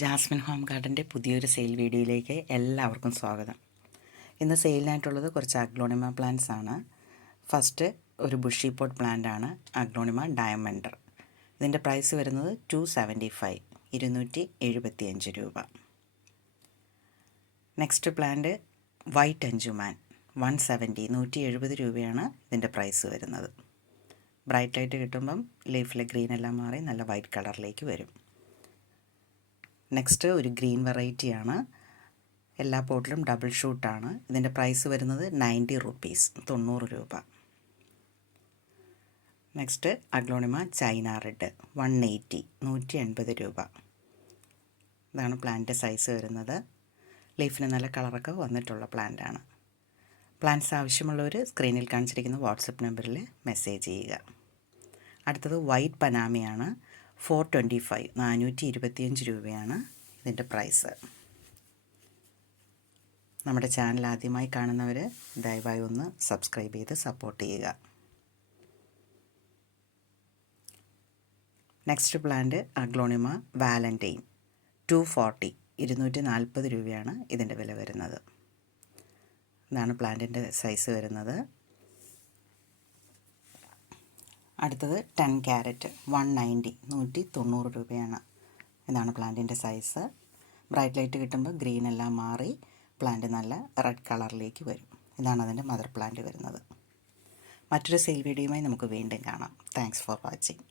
Jasmine home ഗാർഡൻ്റെ പുതിയൊരു sale വീഡിയോയിലേക്ക് എല്ലാവർക്കും സ്വാഗതം. ഇന്ന് സെയിലിനായിട്ടുള്ളത് കുറച്ച് അഗ്ലോണിമ പ്ലാന്റ്സ് ആണ്. ഫസ്റ്റ് ഒരു ബുഷി പോട്ട് പ്ലാന്റ് ആണ്, അഗ്ലോണിമ ഡയമണ്ടർ. ഇതിൻ്റെ പ്രൈസ് വരുന്നത് 275 275 രൂപ. നെക്സ്റ്റ് പ്ലാന്റ് വൈറ്റ് അഞ്ചുമാൻ 170 170 രൂപയാണ് ഇതിൻ്റെ പ്രൈസ് വരുന്നത്. ബ്രൈറ്റ് ലൈറ്റ് കിട്ടുമ്പം ലീഫിലെ ഗ്രീൻ എല്ലാം മാറി നല്ല വൈറ്റ് കളറിലേക്ക് വരും. നെക്സ്റ്റ് ഒരു ഗ്രീൻ വെറൈറ്റിയാണ്, എല്ലാ പോട്ടിലും ഡബിൾ ഷൂട്ടാണ്. ഇതിൻ്റെ പ്രൈസ് വരുന്നത് 90 റുപ്പീസ് 90 രൂപ. നെക്സ്റ്റ് അഗ്ലോണിമ ചൈന റെഡ് 180 180 രൂപ. ഇതാണ് പ്ലാന്റ് സൈസ് വരുന്നത്. ലീഫിന് നല്ല കളറൊക്കെ വന്നിട്ടുള്ള പ്ലാന്റാണ്. പ്ലാന്റ്സ് ആവശ്യമുള്ളവർ സ്ക്രീനിൽ കാണിച്ചിരിക്കുന്ന വാട്സപ്പ് നമ്പറിൽ മെസ്സേജ് ചെയ്യുക. അടുത്തത് വൈറ്റ് പനാമയാണ്, 425 425 രൂപയാണ് ഇതിൻ്റെ പ്രൈസ്. നമ്മുടെ ചാനൽ ആദ്യമായി കാണുന്നവർ ദയവായി ഒന്ന് സബ്സ്ക്രൈബ് ചെയ്ത് സപ്പോർട്ട് ചെയ്യുക. നെക്സ്റ്റ് പ്ലാന്റ് അഗ്ലോണിമ വാലൻറ്റൈൻ 240 240 രൂപയാണ് ഇതിൻ്റെ വില വരുന്നത്. ഇതാണ് പ്ലാന്റിൻ്റെ സൈസ് വരുന്നത്. അടുത്തത് 10 ക്യാരറ്റ് 190 190 രൂപയാണ്. ഇതാണ് പ്ലാന്റിൻ്റെ സൈസ്. ബ്രൈറ്റ് ലൈറ്റ് കിട്ടുമ്പോൾ ഗ്രീൻ എല്ലാം മാറി പ്ലാന്റ് നല്ല റെഡ് കളറിലേക്ക് വരും. ഇതാണ് അതിൻ്റെ മദർ പ്ലാന്റ് വരുന്നത്. മറ്റൊരു സെയിൽ വീഡിയോയുമായി നമുക്ക് വീണ്ടും കാണാം. Thanks for watching.